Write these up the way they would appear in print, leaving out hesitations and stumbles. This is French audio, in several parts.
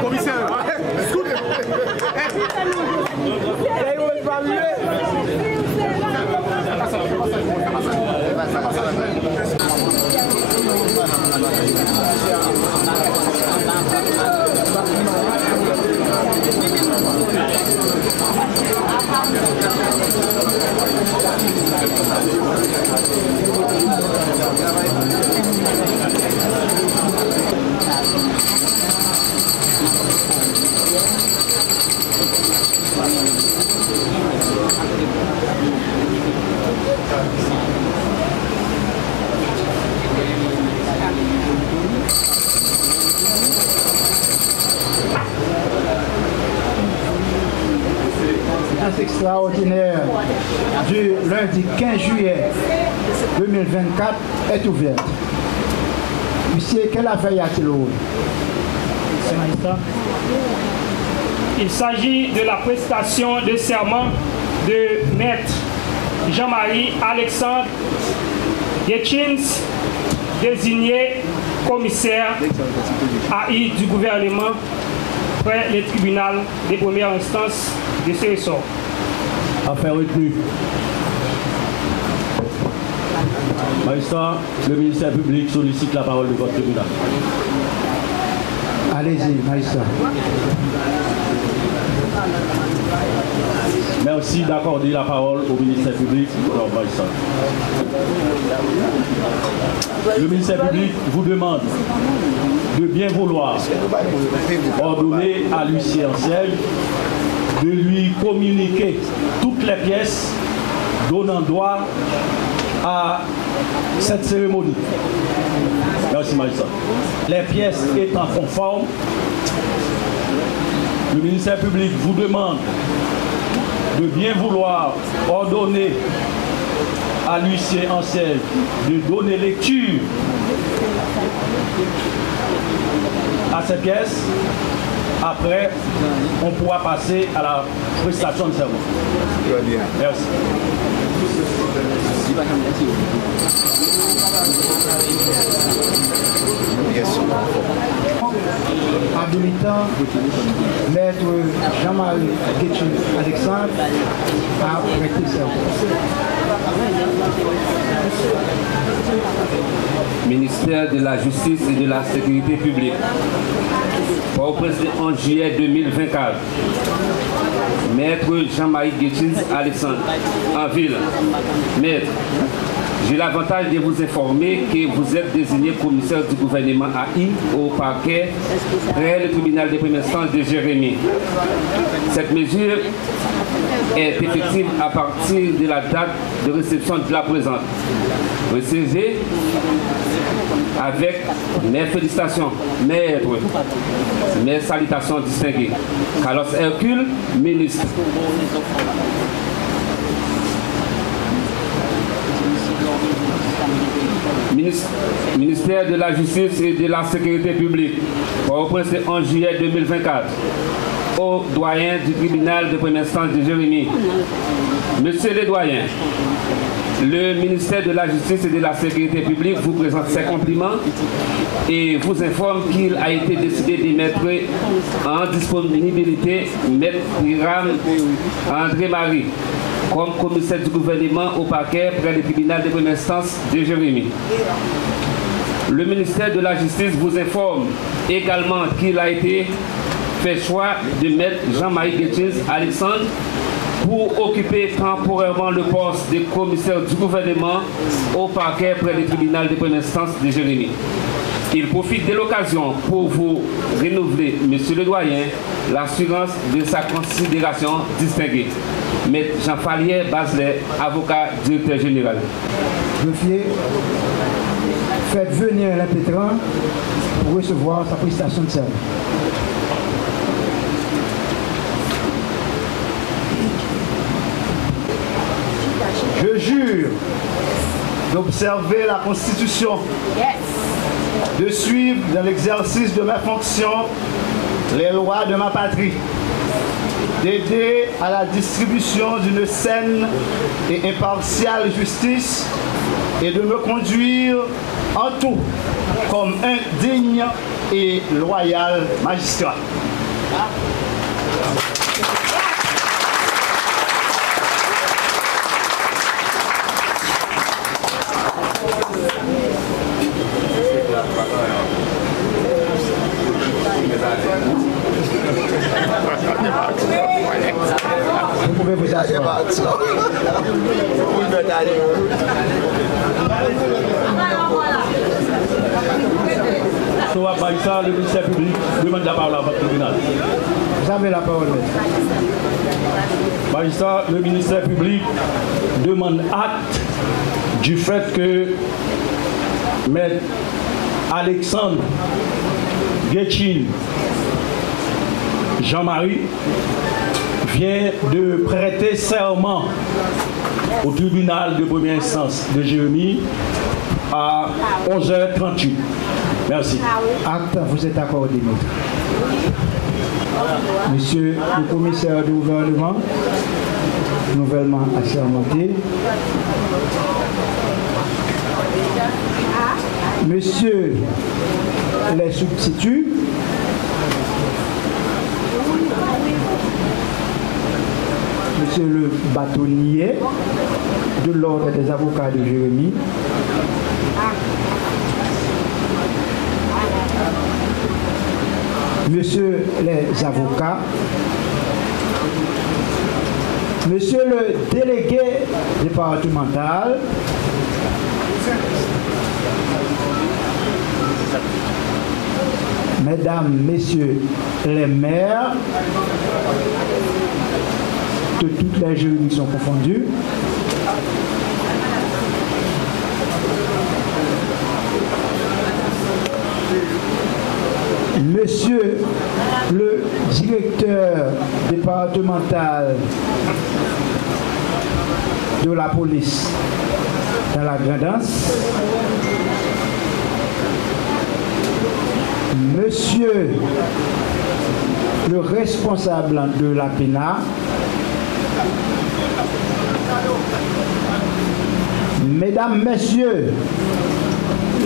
Commissaire, extraordinaire du lundi 15 juillet 2024 est ouverte. Monsieur, quelle affaire y a-t-il au Il s'agit de la prestation de serment de Maître Jean-Marie Alexandre Getchins, désigné commissaire AI du gouvernement près le tribunal des premières instances de ce ressort. Affaire retenue. Magistrat, le ministère public sollicite la parole de votre tribunal. Allez-y, magistrat. Merci d'accorder la parole au ministère public. Alors, magistrat. Le ministère public vous demande de bien vouloir ordonner à l'huissier en siège de lui communiquer toutes les pièces donnant droit à cette cérémonie. Merci, magistrat. Les pièces étant conformes, le ministère public vous demande de bien vouloir ordonner à l'huissier en siège de donner lecture à ces pièces. Après, on pourra passer à la prestation de serment. Merci. Habilitant Maître Jean-Marie Getchins Alexandre à prêter serment. Ministère de la Justice et de la Sécurité publique. Port-au-Prince le 11 juillet 2024. Maître Jean-Marie Getchins Alexandre, en ville. Maître, j'ai l'avantage de vous informer que vous êtes désigné commissaire du gouvernement AI au parquet près le tribunal de première instance de Jérémie. Cette mesure est effective à partir de la date de réception de la présente. Recevez avec mes félicitations, maître, mes salutations distinguées. Carlos Hercule, ministre. Ministère de la Justice et de la Sécurité publique, Port-au-Prince le 11 juillet 2024, au doyen du tribunal de première instance de Jérémie. Monsieur le doyen, le ministère de la Justice et de la Sécurité publique vous présente ses compliments et vous informe qu'il a été décidé de mettre en disponibilité Maître Hiram André-Marie comme commissaire du gouvernement au parquet près du tribunal de première instance de Jérémie. Le ministère de la Justice vous informe également qu'il a été fait choix de Maître Jean-Marie Getchins Alexandre pour occuper temporairement le poste de commissaire du gouvernement au parquet près du tribunal de première instance de Jérémie. Il profite de l'occasion pour vous renouveler, monsieur le doyen, l'assurance de sa considération distinguée. Maître Jean-Falier Bazelet, avocat directeur général. Greffier, faites venir l'impétrant pour recevoir sa prestation de serment. Je jure d'observer la Constitution, de suivre dans l'exercice de mes fonctions les lois de ma patrie, d'aider à la distribution d'une saine et impartiale justice et de me conduire en tout comme un digne et loyal magistrat. Vous pouvez vous asseoir. Magistrat, le ministère public demande la parole à votre tribunal. Vous avez la parole, maître. Magistrat, le ministère public demande acte du fait que maître Alexandre Guetchin Jean-Marie vient de prêter serment au tribunal de première instance de Jérémie à 11h38. Merci. Acte, vous êtes accordé, maître. Monsieur le commissaire du gouvernement, nouvellement assermenté. Monsieur les substituts. Monsieur le bâtonnier de l'ordre des avocats de Jérémie. Monsieur les avocats, Monsieur le délégué départemental, Mesdames, Messieurs les maires, de toutes les juridictions confondues, Monsieur le directeur départemental de la police dans la Grand'Anse, Monsieur le responsable de la PENA, Mesdames, Messieurs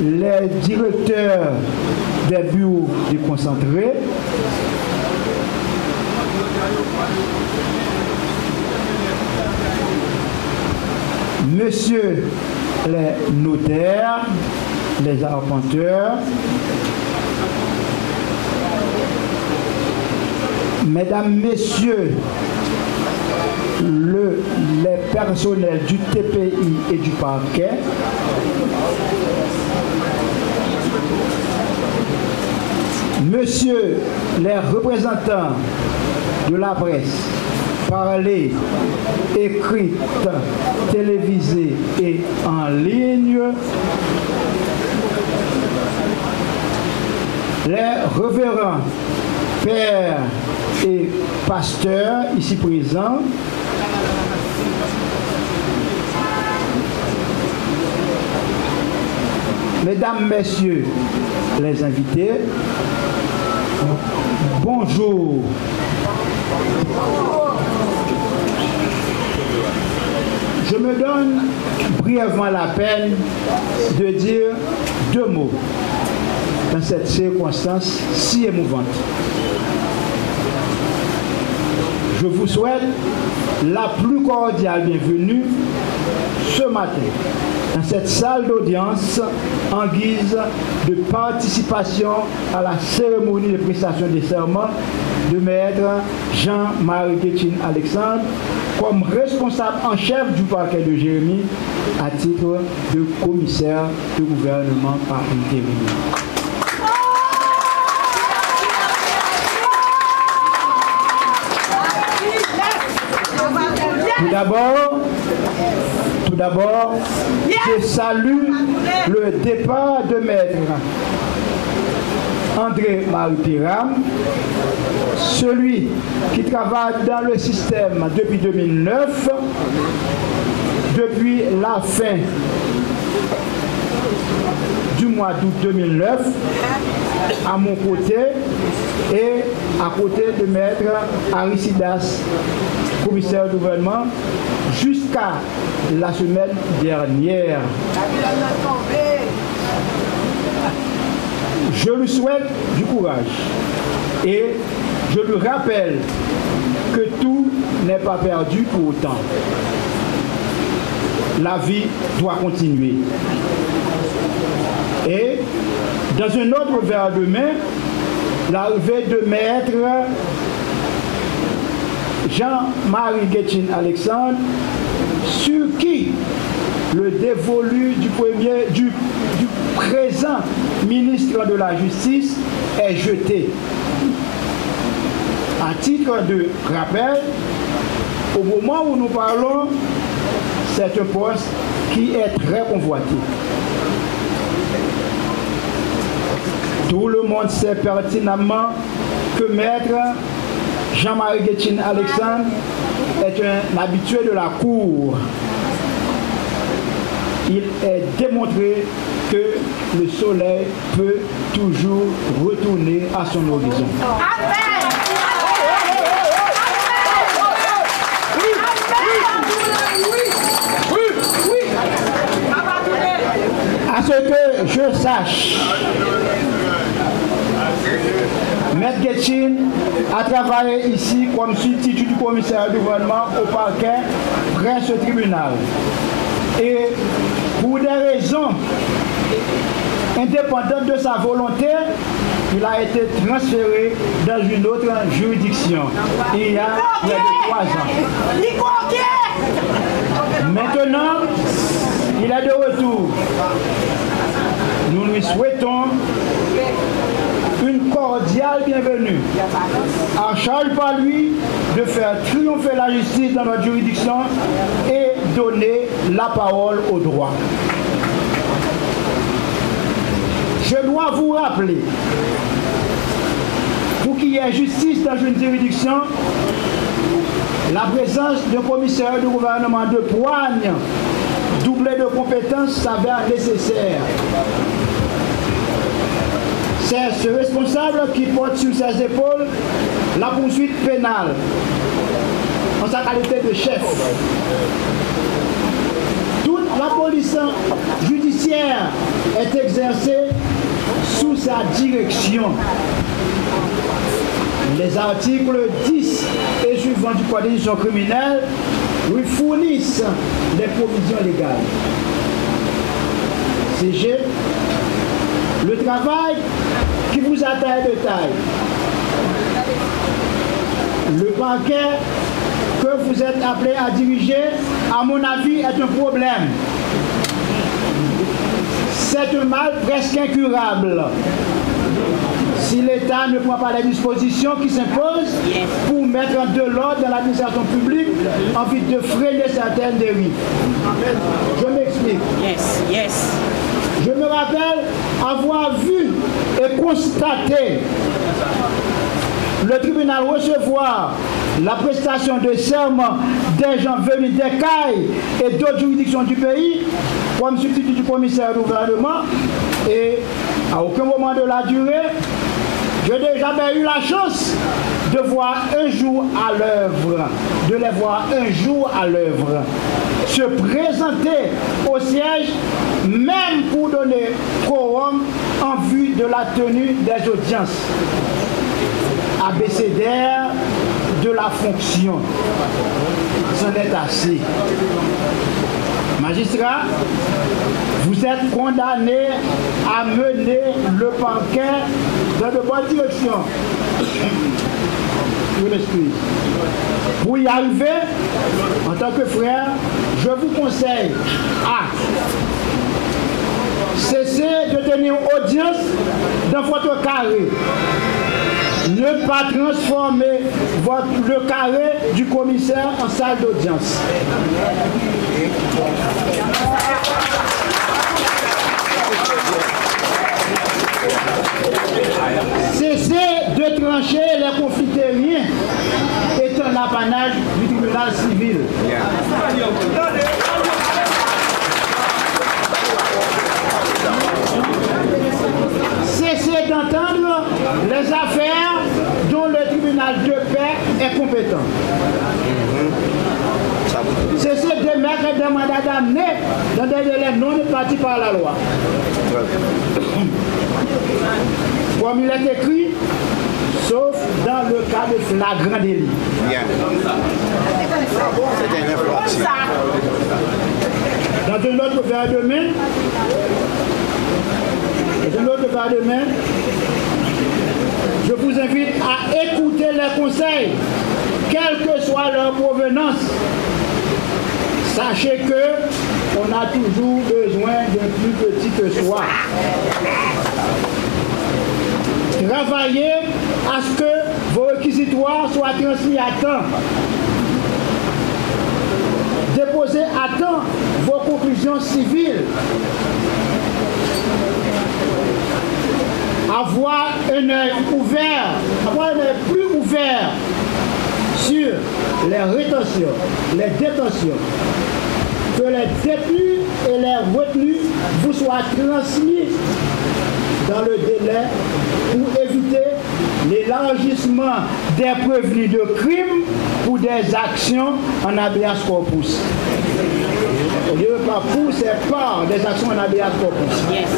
les directeurs des bureaux déconcentrés, Messieurs les notaires, les arpenteurs, Mesdames, Messieurs les personnels du TPI et du parquet, Messieurs les représentants de la presse, parlée, écrite, télévisée et en ligne, les révérends pères et pasteurs ici présents, Mesdames, Messieurs les invités, bonjour. Je me donne brièvement la peine de dire deux mots dans cette circonstance si émouvante. Je vous souhaite la plus cordiale bienvenue ce matin dans cette salle d'audience en guise de participation à la cérémonie de prestation des serments de maître Jean-Marie Guetchin Alexandre comme responsable en chef du parquet de Jérémie à titre de commissaire de gouvernement par intérim. Tout d'abord, je salue le départ de maître André-Marie Piram, celui qui travaille dans le système depuis 2009, depuis la fin du mois d'août 2009, à mon côté et à côté de maître Aricidas, commissaire du gouvernement, jusqu'à la semaine dernière. Je lui souhaite du courage et je lui rappelle que tout n'est pas perdu pour autant. La vie doit continuer. Et dans un autre verre de main, l'arrivée de maître Jean-Marie Guetchine Alexandre, sur qui le dévolu du présent ministre de la Justice est jeté. À titre de rappel, au moment où nous parlons, c'est un poste qui est très convoité. Tout le monde sait pertinemment que maître Jean-Marie Guetchine Alexandre est un habitué de la cour. Il est démontré que le soleil peut toujours retourner à son horizon. À ce que je sache, Maître Guetchine a travaillé ici comme substitut du commissaire du gouvernement au parquet près ce tribunal. Et pour des raisons indépendantes de sa volonté, il a été transféré dans une autre juridiction il y a près de 3 ans. Maintenant, il est de retour. Nous lui souhaitons une cordiale bienvenue. En charge par lui de faire triompher la justice dans notre juridiction et donner la parole au droit. Je dois vous rappeler, pour qu'il y ait justice dans une juridiction, la présence d'un commissaire du gouvernement de poigne doublé de compétences s'avère nécessaire. C'est ce responsable qui porte sur ses épaules la poursuite pénale en sa qualité de chef. Toute la police judiciaire est exercée sous sa direction. Les articles 10 et suivants du Code d'édition criminelle lui fournissent les provisions légales. CG, le travail qui vous attend de taille. Le parquet que vous êtes appelé à diriger, à mon avis, est un problème. C'est un mal presque incurable. Si l'État ne prend pas les dispositions qui s'imposent pour mettre de l'ordre dans l'administration publique en vue de freiner certaines dérives. Je m'explique. Je me rappelle avoir vu et constaté le tribunal recevoir la prestation de serment des gens venus des CAI et d'autres juridictions du pays comme substitut du commissaire du gouvernement, et à aucun moment de la durée, je n'ai jamais eu la chance de voir un jour à l'œuvre, de les voir un jour à l'œuvre, se présenter au siège, même pour donner quorum en vue de la tenue des audiences. Abécédaire de la fonction. C'en est assez. Magistrat, vous êtes condamné à mener le parquet dans de bonnes directions. Je m'excuse. Pour y arriver, en tant que frère, je vous conseille à cesser de tenir audience dans votre carré. Ne pas transformer le carré du commissaire en salle d'audience. Cessez de trancher les conflits terriens étant l'apanage du tribunal civil. Cessez d'entendre les affaires dont le tribunal de paix est compétent. Cessez d'émettre des mandats d'amener dans des délais non départis par la loi. comme il est écrit, sauf dans le cas de flagrant délit. Dans un autre verre de main, je vous invite à écouter les conseils, quelle que soit leur provenance. Sachez que on a toujours besoin d'un plus petit que soi. Travaillez à ce que vos réquisitoires soient transmis à temps. Déposez à temps vos conclusions civiles. Avoir un œil plus ouvert sur les rétentions, les détentions, que les détenus et les retenus vous soient transmis dans le délai pour éviter l'élargissement des prévenus de crimes ou des actions en habeas corpus. Au lieu de pas pour, c'est par des actions en habeas corpus. Yes.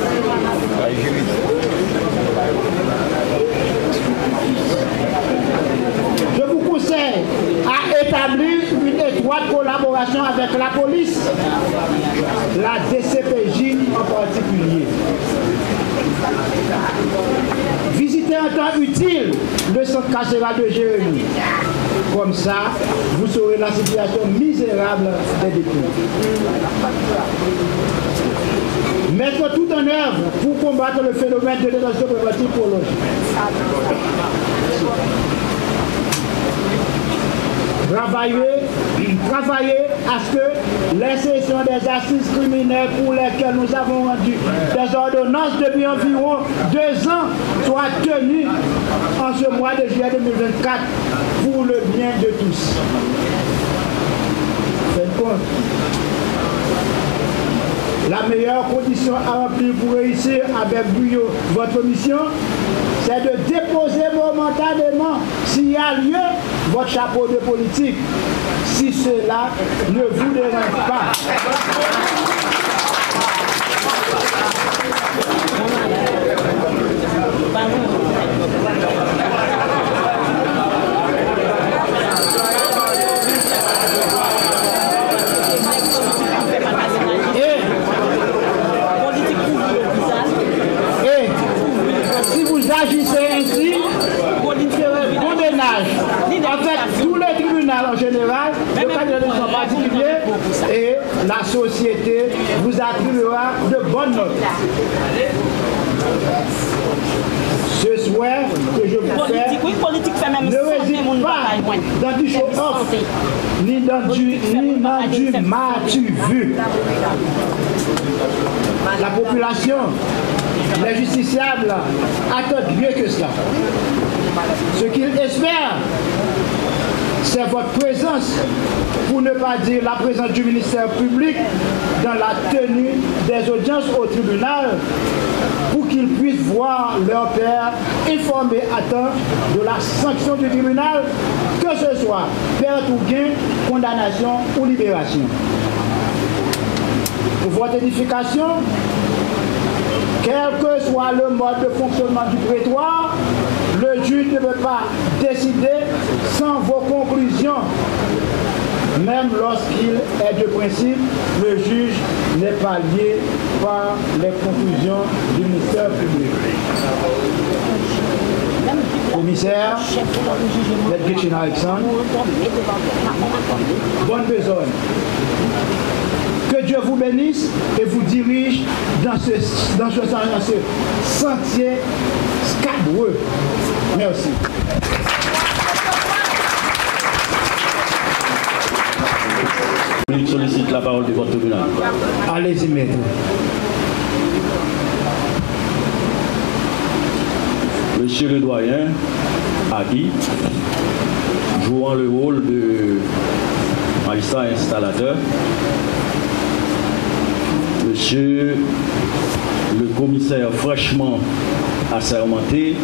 Je vous conseille à établir une étroite collaboration avec la police, la DCPJ en particulier. Visitez en temps utile le centre carcéral de Jérémie. Comme ça, vous saurez la situation misérable des détenus. Mettre tout en œuvre pour combattre le phénomène de détention préventive prolongée. Travailler à ce que les sessions des assises criminelles pour lesquelles nous avons rendu des ordonnances depuis environ 2 ans soient tenues en ce mois de juillet 2024 pour le bien de tous. Faites compte. La meilleure condition à remplir pour réussir avec brio votre mission, c'est de déposer momentanément, s'il y a lieu, votre chapeau de politique, si cela ne vous dérange pas. Et si vous agissez ainsi, en fait, tous les tribunaux en général, le cas de l'élection en particulier, et la société vous attribuera de bonnes notes. Ce souhait que je vous fais ne réside pas dans du show-off, ni dans du m'as-tu vu. La population, les justiciables attendent mieux que cela. Ce qu'ils espèrent, c'est votre présence, pour ne pas dire la présence du ministère public dans la tenue des audiences au tribunal, pour qu'ils puissent voir leur père informé à temps de la sanction du tribunal, que ce soit perte ou gain, condamnation ou libération. Pour votre édification, quel que soit le mode de fonctionnement du prétoire, le juge ne peut pas décider sans vos conclusions. Même lorsqu'il est de principe, le juge n'est pas lié par les conclusions du ministère public. Commissaire, M. Getchin Alexandre, bonne besogne. Que Dieu vous bénisse et vous dirige dans ce sentier scabreux. Merci. Je sollicite la parole de votre tribunal. Allez-y, maître. Monsieur le doyen, Agui, jouant le rôle de magistrat installateur, monsieur le commissaire fraîchement assermenté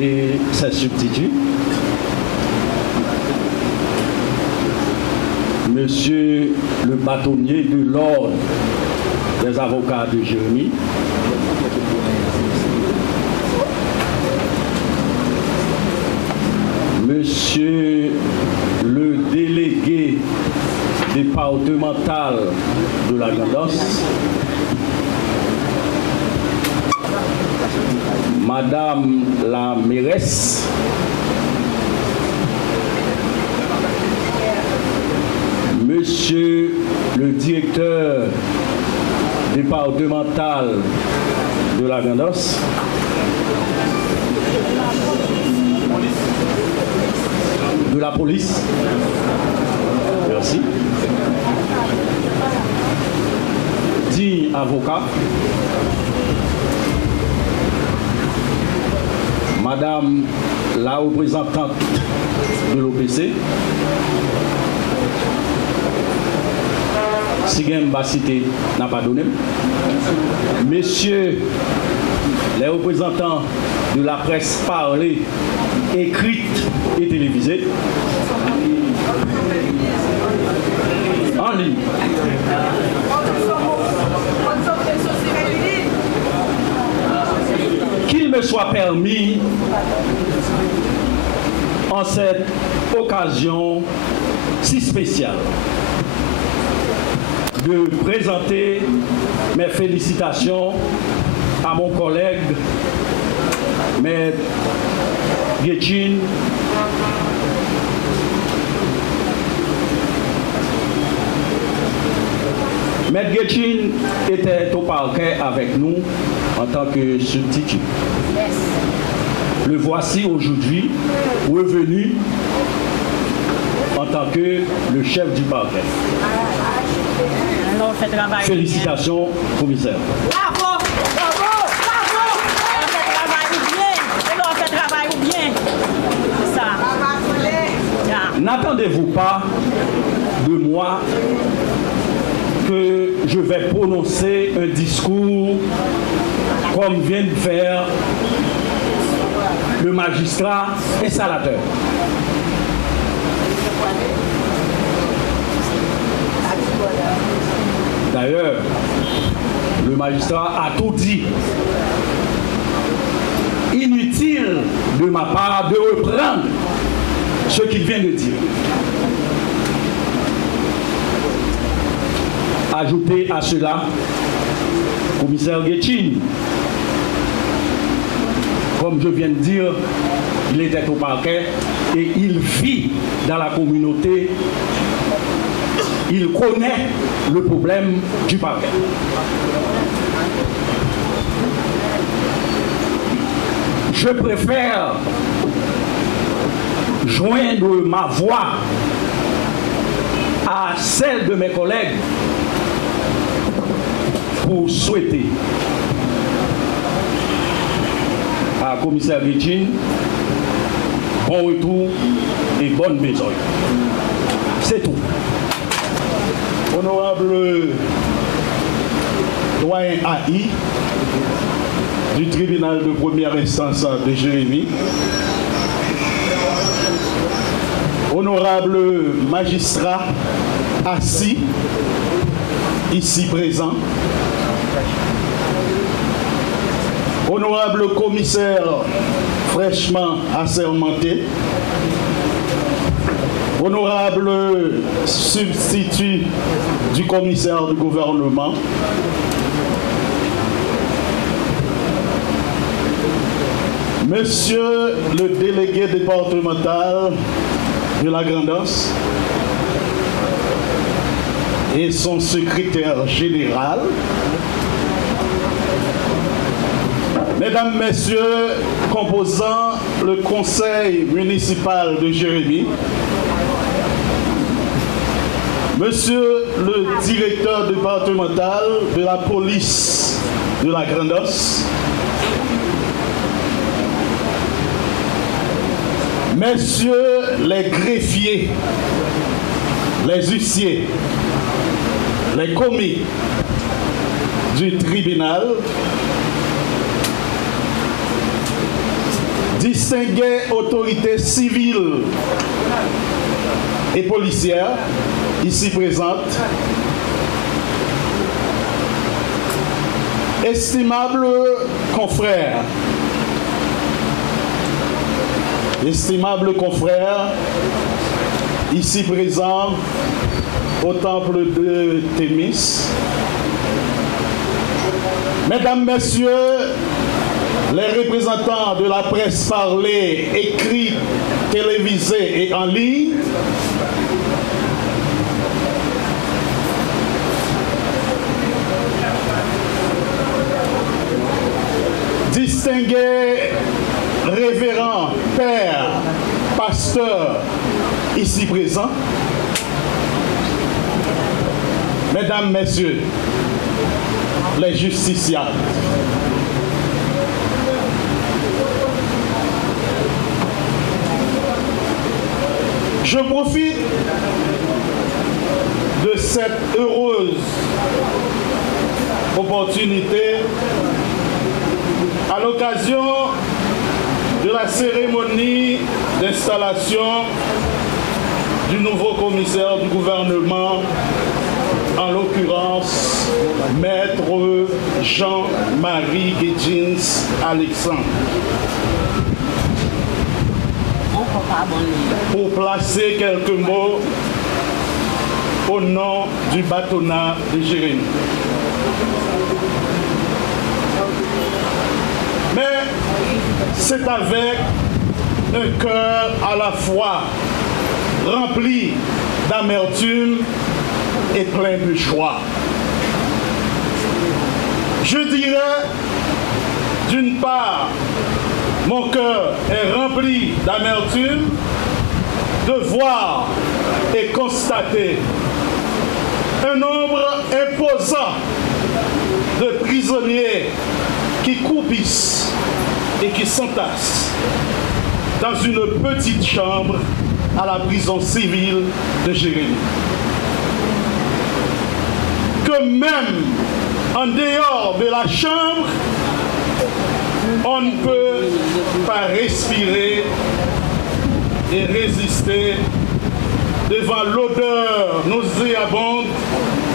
et ses substituts, monsieur le bâtonnier de l'ordre des avocats de Jérémie, Monsieur le délégué départemental de la Grandos, Madame la mairesse, Monsieur le directeur départemental de la Grandos, de la police, merci, digne avocat, Madame la représentante de l'OPC, Sigem Bassité n'a pas donné, Messieurs les représentants de la presse parlée, écrite et télévisée, en ligne. Qu'il me soit permis, en cette occasion si spéciale, de présenter mes félicitations à mon collègue Maître Guetchine, Maître Guetchine était au parquet avec nous en tant que substitut. Le voici aujourd'hui revenu en tant que le chef du parquet. Félicitations, commissaire. Bravo! Bravo! Bravo! On fait travail ou bien? C'est ça. N'attendez-vous pas de moi que je vais prononcer un discours comme vient de faire le magistrat installateur. D'ailleurs, le magistrat a tout dit. Inutile de ma part de reprendre ce qu'il vient de dire. Ajoutez à cela, commissaire Guetchine, comme je viens de dire, il était au parquet et il vit dans la communauté. Il connaît le problème du parquet. Je préfère joindre ma voix à celle de mes collègues pour souhaiter à commissaire Guetchine bon retour et bonne besogne. C'est tout. Honorable doyen AI du tribunal de première instance de Jérémie, honorable magistrat assis, ici présent, honorable commissaire fraîchement assermenté, honorable substitut du commissaire du gouvernement, monsieur le délégué départemental de la Grandos et son secrétaire général, mesdames, messieurs, composant le conseil municipal de Jérémie, monsieur le directeur départemental de la police de la Grandos, messieurs les greffiers, les huissiers, les commis du tribunal, distinguées autorités civiles et policières, ici présentes, estimables confrères, estimables confrères, ici présents au temple de Thémis, mesdames, messieurs, les représentants de la presse parlée, écrite, télévisée et en ligne, distingués révérends, pères, pasteurs, ici présents, mesdames, messieurs, les justiciables, je profite de cette heureuse opportunité à l'occasion de la cérémonie d'installation du nouveau commissaire du gouvernement, en l'occurrence Maître Jean-Marie Guedjins Alexandre, pour placer quelques mots au nom du bâtonnat de Jérémie. Mais c'est avec un cœur à la fois rempli d'amertume et plein de joie. Je dirais, d'une part, mon cœur est rempli d'amertume de voir et constater un nombre imposant de prisonniers qui croupissent et qui s'entassent dans une petite chambre à la prison civile de Jérémie. Que même en dehors de la chambre, on ne peut pas respirer et résister devant l'odeur nauséabonde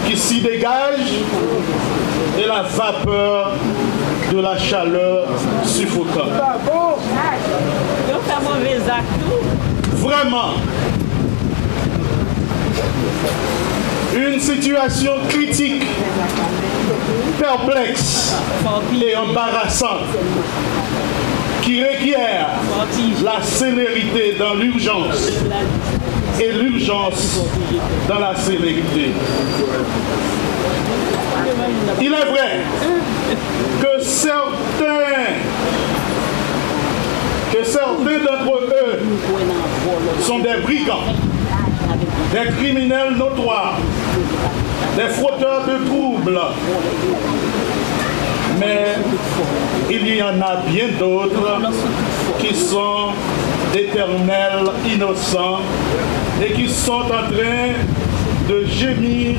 qui s'y dégage et la vapeur de la chaleur suffocante. Vraiment, une situation critique, perplexe et embarrassante qui requiert la célérité dans l'urgence et l'urgence dans la célérité. Il est vrai que certains d'entre eux sont des brigands, des criminels notoires, des fauteurs de troubles. Mais il y en a bien d'autres qui sont d'éternels innocents et qui sont en train de gémir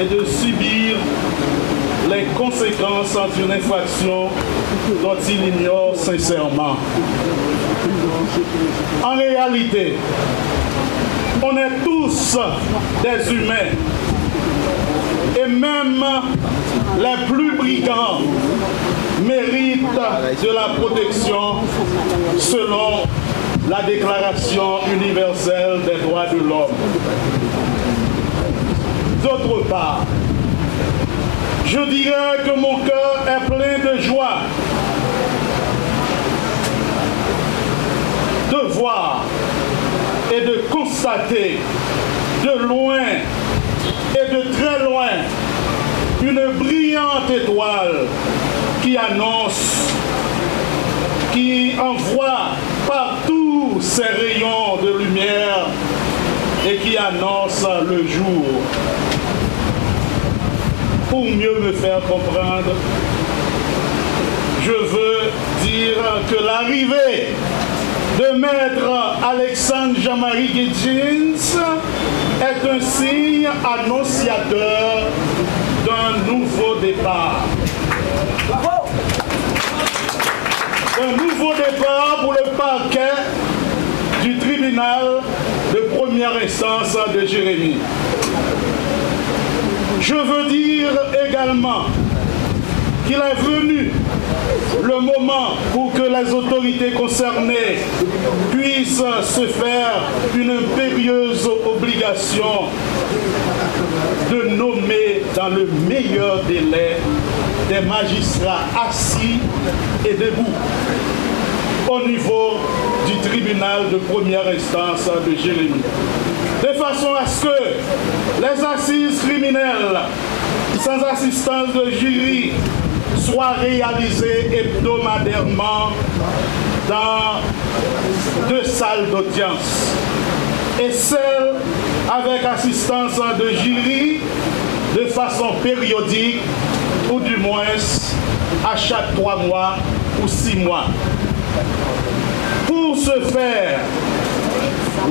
et de subir les conséquences d'une infraction dont ils ignorent sincèrement. En réalité, on est tous des humains et même les plus brigands méritent de la protection selon la Déclaration universelle des droits de l'homme. D'autre part, je dirais que mon cœur est plein de joie de voir et de constater de loin et de très loin une brillante étoile qui annonce, qui envoie partout ses rayons de lumière et qui annonce le jour. Pour mieux me faire comprendre, je veux dire que l'arrivée de Maître Alexandre Jean-Marie Guedjins est un signe annonciateur d'un nouveau départ. Un nouveau départ pour le parquet du tribunal de première instance de Jérémie. Je veux dire également qu'il est venu le moment pour que les autorités concernées puissent justice se fait une impérieuse obligation de nommer dans le meilleur délai des magistrats assis et debout au niveau du tribunal de première instance de Jérémie, de façon à ce que les assises criminelles sans assistance de jury soient réalisées hebdomadairement dans 2 salles d'audience et celles avec assistance de jury de façon périodique ou du moins à chaque 3 mois ou 6 mois. Pour ce faire,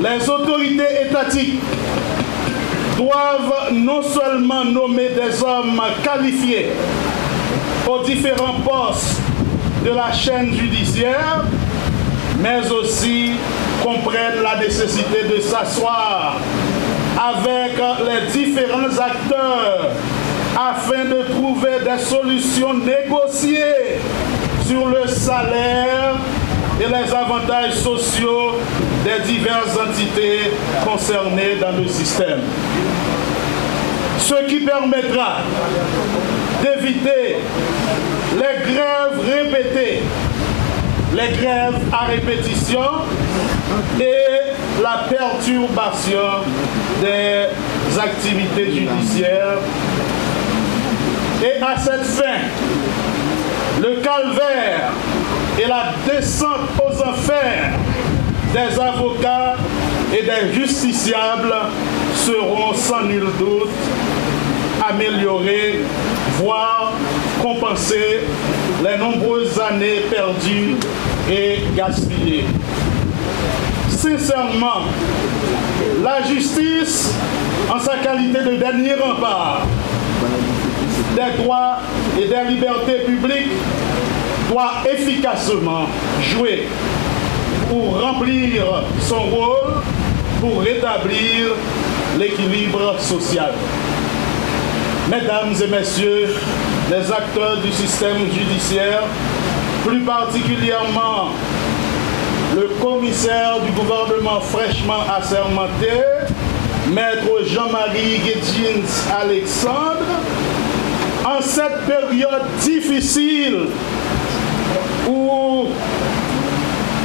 les autorités étatiques doivent non seulement nommer des hommes qualifiés aux différents postes de la chaîne judiciaire, mais aussi comprennent la nécessité de s'asseoir avec les différents acteurs afin de trouver des solutions négociées sur le salaire et les avantages sociaux des diverses entités concernées dans le système. Ce qui permettra d'éviter les grèves répétées, les grèves à répétition et la perturbation des activités judiciaires. Et à cette fin, le calvaire et la descente aux enfers des avocats et des justiciables seront sans nul doute améliorés, voire compenser les nombreuses années perdues et gaspillées. Sincèrement, la justice, en sa qualité de dernier rempart des droits et des libertés publiques, doit efficacement jouer pour remplir son rôle, pour rétablir l'équilibre social. Mesdames et messieurs, les acteurs du système judiciaire, plus particulièrement le commissaire du gouvernement fraîchement assermenté, Maître Jean-Marie Guedjins Alexandre, en cette période difficile où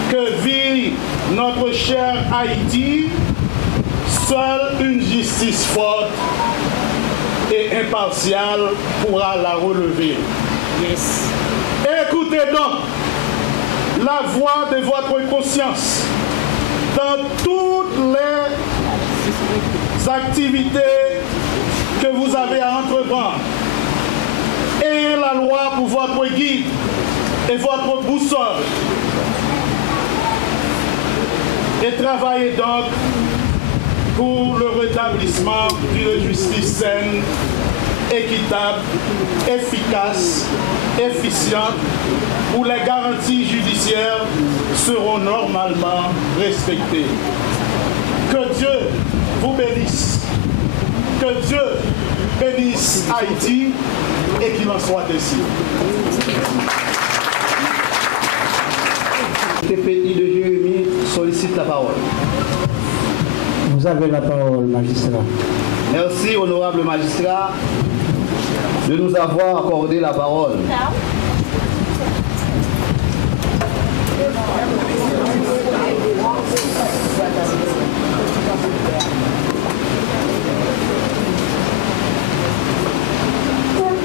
que vit notre cher Haïti, seule une justice forte et impartiale pourra la relever. Yes. Écoutez donc la voix de votre conscience dans toutes les activités que vous avez à entreprendre. Ayez la loi pour votre guide et votre boussole. Et travaillez donc pour le rétablissement d'une justice saine, équitable, efficace, efficiente, où les garanties judiciaires seront normalement respectées. Que Dieu vous bénisse. Que Dieu bénisse Haïti et qu'il en soit ainsi. TPI de Jérémie sollicite la parole. Vous avez la parole, magistrat. Merci, honorable magistrat, de nous avoir accordé la parole.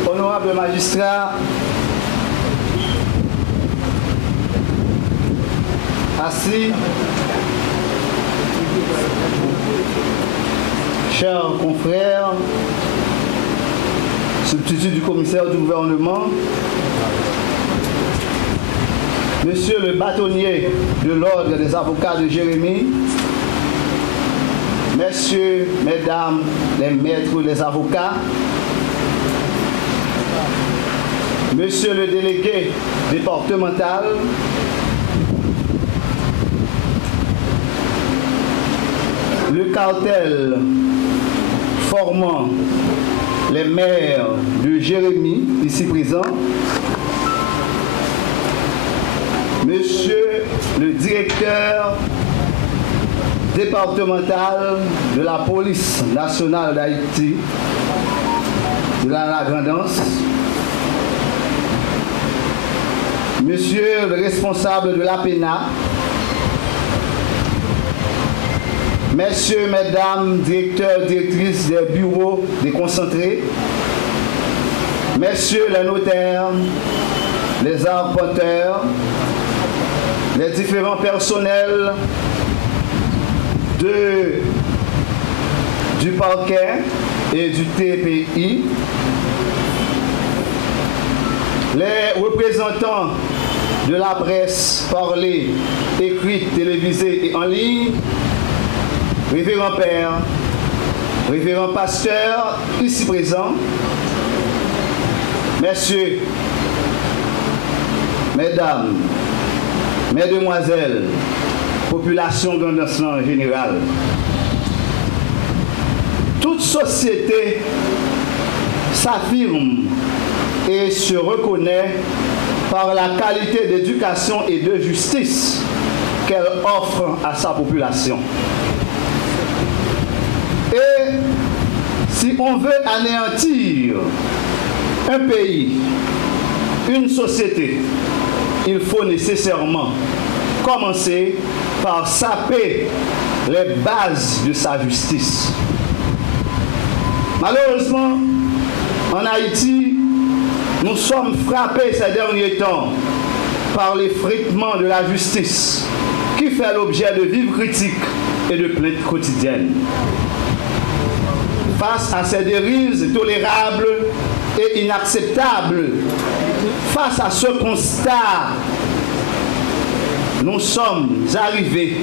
Honorable magistrat, assis, chers confrères, substitut du commissaire du gouvernement, monsieur le bâtonnier de l'ordre des avocats de Jérémie, messieurs, mesdames, les maîtres des avocats, monsieur le délégué départemental, le cartel formant les maires de Jérémie, ici présents, monsieur le directeur départemental de la police nationale d'Haïti, de la Grandance, monsieur le responsable de l'APENA, messieurs, mesdames, directeurs, directrices des bureaux déconcentrés, messieurs les notaires, les arpenteurs, les différents personnels du parquet et du TPI, les représentants de la presse parlée, écrite, télévisée et en ligne, révérend père, révérend pasteur, ici présent, messieurs, mesdames, mesdemoiselles, population grandancée en général. Toute société s'affirme et se reconnaît par la qualité d'éducation et de justice qu'elle offre à sa population. Et si on veut anéantir un pays, une société, il faut nécessairement commencer par saper les bases de sa justice. Malheureusement, en Haïti, nous sommes frappés ces derniers temps par l'effritement de la justice qui fait l'objet de vives critiques et de plaintes quotidiennes. Face à ces dérives intolérables et inacceptables, face à ce constat, nous sommes arrivés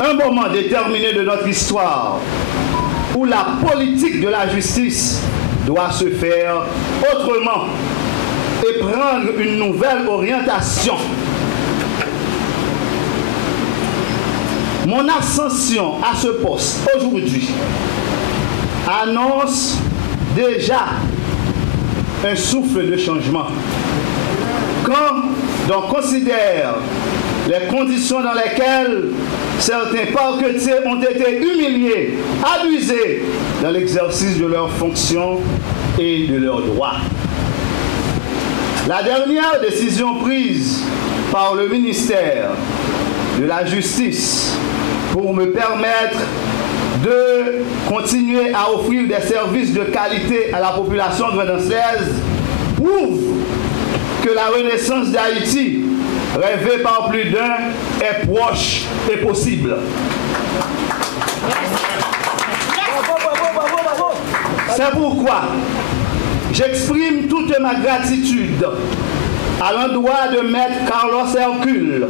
à un moment déterminé de notre histoire où la politique de la justice doit se faire autrement et prendre une nouvelle orientation. Mon ascension à ce poste aujourd'hui annonce déjà un souffle de changement. Quand on considère les conditions dans lesquelles certains parquetiers ont été humiliés, abusés dans l'exercice de leurs fonctions et de leurs droits. La dernière décision prise par le ministère de la Justice pour me permettre de continuer à offrir des services de qualité à la population grandançaise prouve que la renaissance d'Haïti, rêvée par plus d'un, est proche et possible. C'est pourquoi j'exprime toute ma gratitude à l'endroit de Maître Carlos Hercule,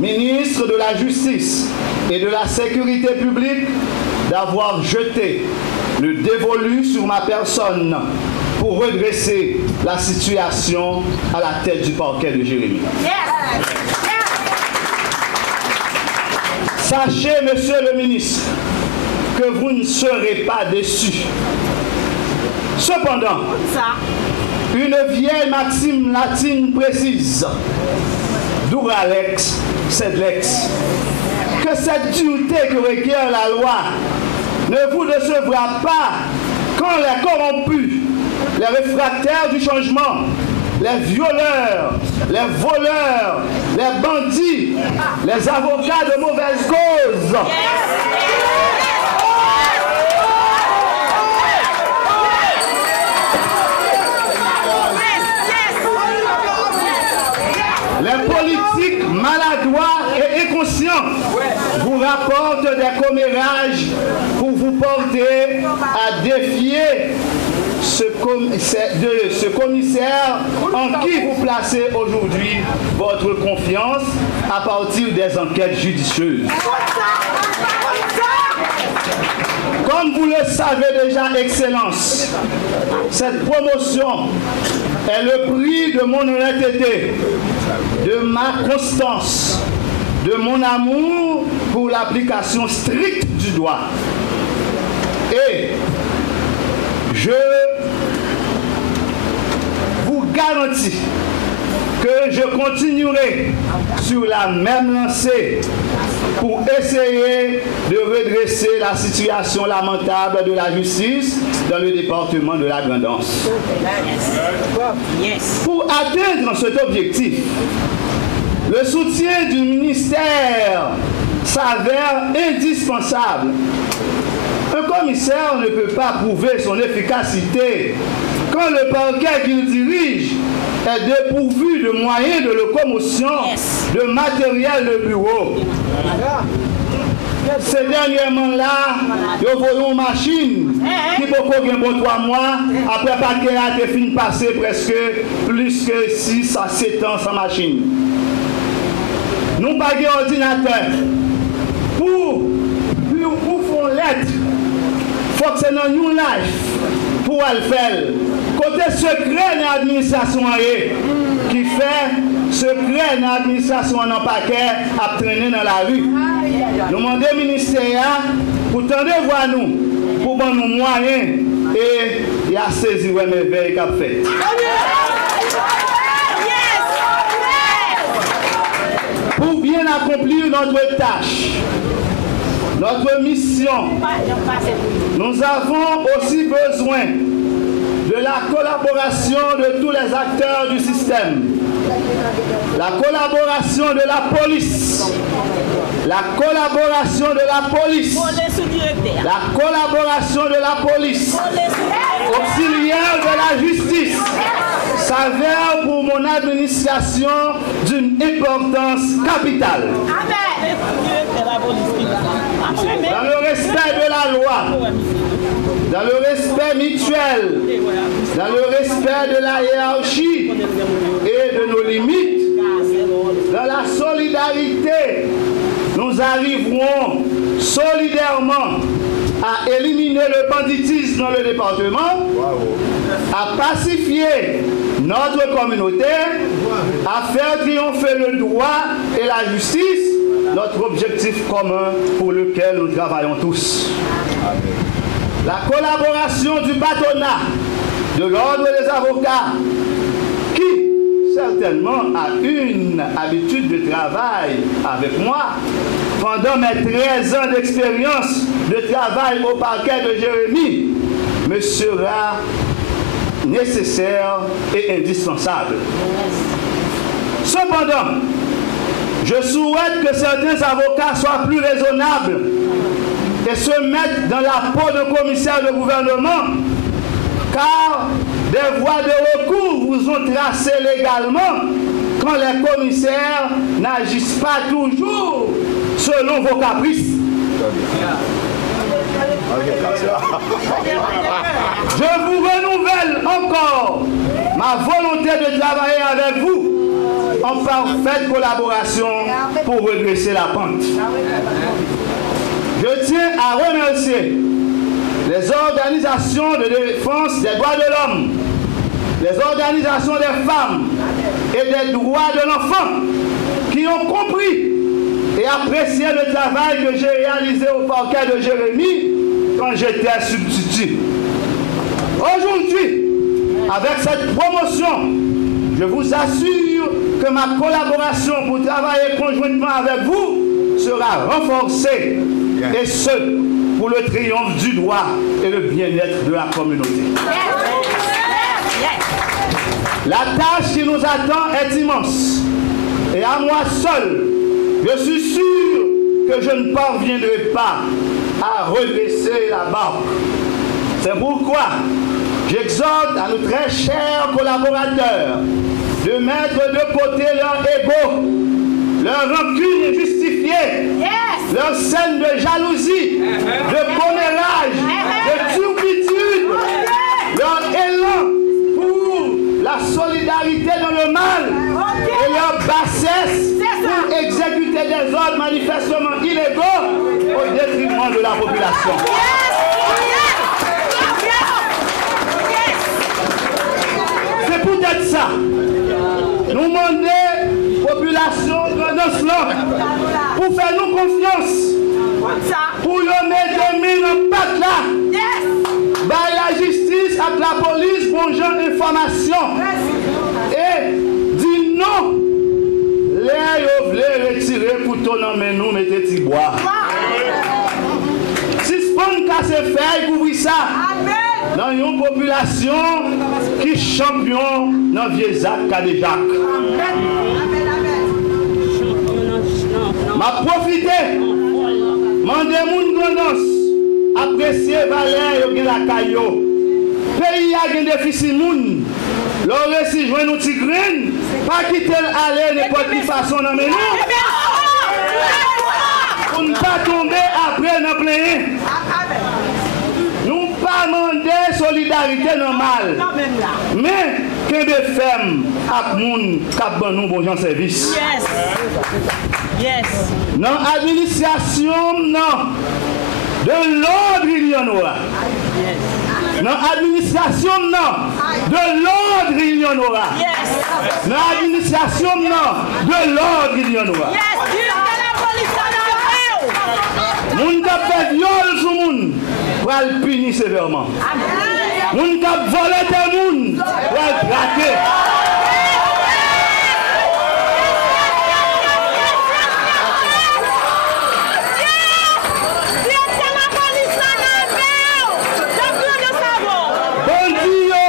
ministre de la Justice et de la Sécurité publique, d'avoir jeté le dévolu sur ma personne pour redresser la situation à la tête du parquet de Jérémie. Sachez, monsieur le ministre, que vous ne serez pas déçus. Cependant, une vieille maxime latine précise, dura lex, sed lex, que cette dureté que requiert la loi ne vous décevra pas quand les corrompus, les réfractaires du changement, les violeurs, les voleurs, les bandits, les avocats de mauvaise cause, les politiques maladroits et inconscients vous rapportent des commérages pour vous porter à défier ce commissaire en qui vous placez aujourd'hui votre confiance à partir des enquêtes judicieuses. Comme vous le savez déjà, Excellence, cette promotion est le prix de mon honnêteté, de ma constance, de mon amour pour l'application stricte du droit. Et je vous garantis que je continuerai sur la même lancée pour essayer de redresser la situation lamentable de la justice dans le département de la Grand'Anse. Pour atteindre cet objectif, le soutien du ministère s'avère indispensable. Un commissaire ne peut pas prouver son efficacité quand le parquet qu'il dirige est dépourvu de moyens de locomotion, de matériel de bureau. Ces dernièrement là, nous voyons une machine qui peut gagner pour 3 mois, après paquet a été fini passer presque plus que 6 à 7 ans sans machine. Nous pas de ordinateur. Pour faire lettre, il faut que c'est dans New Life pour le faire. Côté secret de l'administration qui fait secret de l'administration en paquet à traîner dans la rue. Nous demandons au ministère pour tendre voir nous, pour donner nous moyens et il y a saisi mes veilles qu'a fait. Pour bien accomplir notre tâche, notre mission, nous avons aussi besoin de la collaboration de tous les acteurs du système. La collaboration de la police. La collaboration de la police. La collaboration de la police. Auxiliaire de la justice. S'avère pour mon administration d'une importance capitale. Dans le respect de la loi, dans le respect mutuel, dans le respect de la hiérarchie et de nos limites, dans la solidarité, nous arriverons solidairement à éliminer le banditisme dans le département, à pacifier notre communauté, à faire triompher le droit et la justice, notre objectif commun pour lequel nous travaillons tous. La collaboration du patronat, de l'ordre des avocats, qui certainement a une habitude de travail avec moi, pendant mes 13 ans d'expérience de travail au parquet de Jérémie, me sera nécessaire et indispensable. Cependant, je souhaite que certains avocats soient plus raisonnables et se mettent dans la peau de commissaire de gouvernement, car des voies de recours vous ont tracées légalement quand les commissaires n'agissent pas toujours selon vos caprices. Je vous renouvelle encore ma volonté de travailler avec vous en parfaite collaboration pour redresser la pente. Je tiens à remercier les organisations de défense des droits de l'homme, les organisations des femmes et des droits de l'enfant qui ont compris et apprécié le travail que j'ai réalisé au parquet de Jérémie quand j'étais substitut. Aujourd'hui, avec cette promotion, je vous assure que ma collaboration pour travailler conjointement avec vous sera renforcée, et ce, pour le triomphe du droit et le bien-être de la communauté. La tâche qui nous attend est immense, et à moi seul, je suis sûr que je ne parviendrai pas à redresser la barque. C'est pourquoi j'exhorte à nos très chers collaborateurs de mettre de côté leur ego, leur rancune injustifiée, leur scène de jalousie, de commérage, de turpitude, leur élan pour la solidarité dans le mal et leur bassesse pour exécuter des ordres manifestement illégaux au détriment de la population. C'est peut-être ça. Nous demandons population de notre pour faire nous confiance, pour nous mettre mine en patte là, par la justice, avec la police, pour gens information, et dit non, les voulez retirer couteau dans mes nous, mettez petit bois. Si ce qu'on casse fait, couvrir ça. Dans une population qui champion dans vieux Jacques Kadejak. M'a profité, mandé moun gondos, apprécier valeur yo la caillou. Pays a gen déficit moun. L'aurait si joint nous tigrine, pas quitter aller n'importe quelle façon dans mes nous. Pour ne pas tomber après dans plein. Nous pas demander solidarité normale. Mais que des femmes à moun cap ban nous bon service. Yes. Yes. Dans l'administration non. De l'ordre il y en aura. Dans l'administration non. De l'ordre il y en aura. Yes. Dans l'administration non. De l'ordre il y en aura. Yes. Moun kap fait viol sur moun, pral punir sévèrement. Moun kap volé des moun, pral braquer. Bandi yo,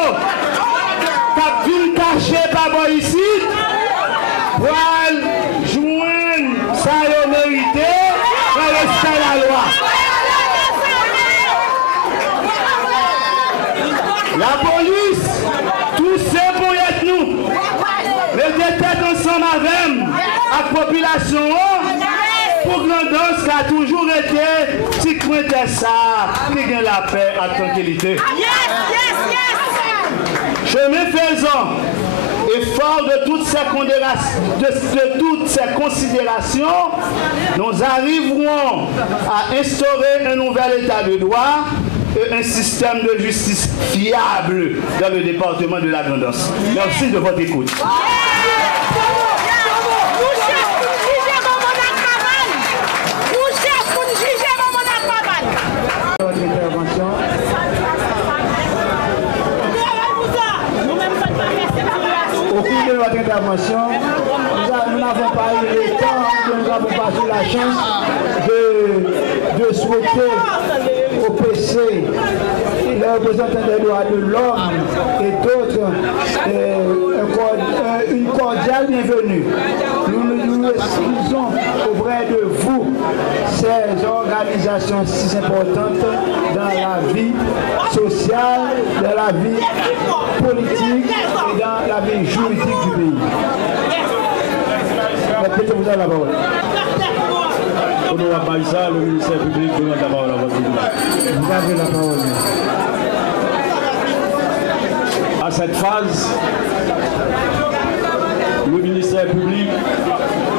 kap vin caché par boy ici, pral joindre ça yo mérité. C'est la loi. La police, tout c'est pour être nous. Mettez tête ensemble avec la population pour que l'endance qui a toujours été, si vous mettez ça, qui gagne la paix, la tranquillité. Chemin faisant, et fort de toutes ces considérations, nous arriverons à instaurer un nouvel état de droit et un système de justice fiable dans le département de la Grand'Anse. Merci de votre écoute. Au cours de notre intervention, nous n'avons pas eu le temps, nous n'avons pas eu la chance de souhaiter au PC, les représentants des droits de l'homme et d'autres, une cordiale bienvenue. Nous nous excusons auprès de vous, ces organisations si importantes dans la vie sociale, dans la vie politique et dans la vie juridique du pays. Peut-être vous avez la parole. Honorable Baïsa, le ministère public demande la parole à votre ministre. Vous avez la parole. À cette phase, le ministère public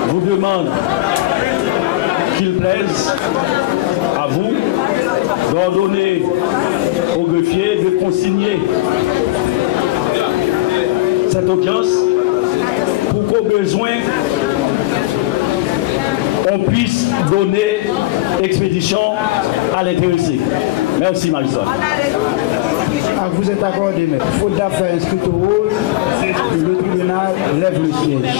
vous demande qu'il plaise à vous d'ordonner au greffier de consigner cette audience pour qu'au besoin on puisse donner expédition à l'intéressé. Merci magistrat. Vous êtes accordé, mais faute d'affaires inscrites au rôle, le tribunal lève le siège.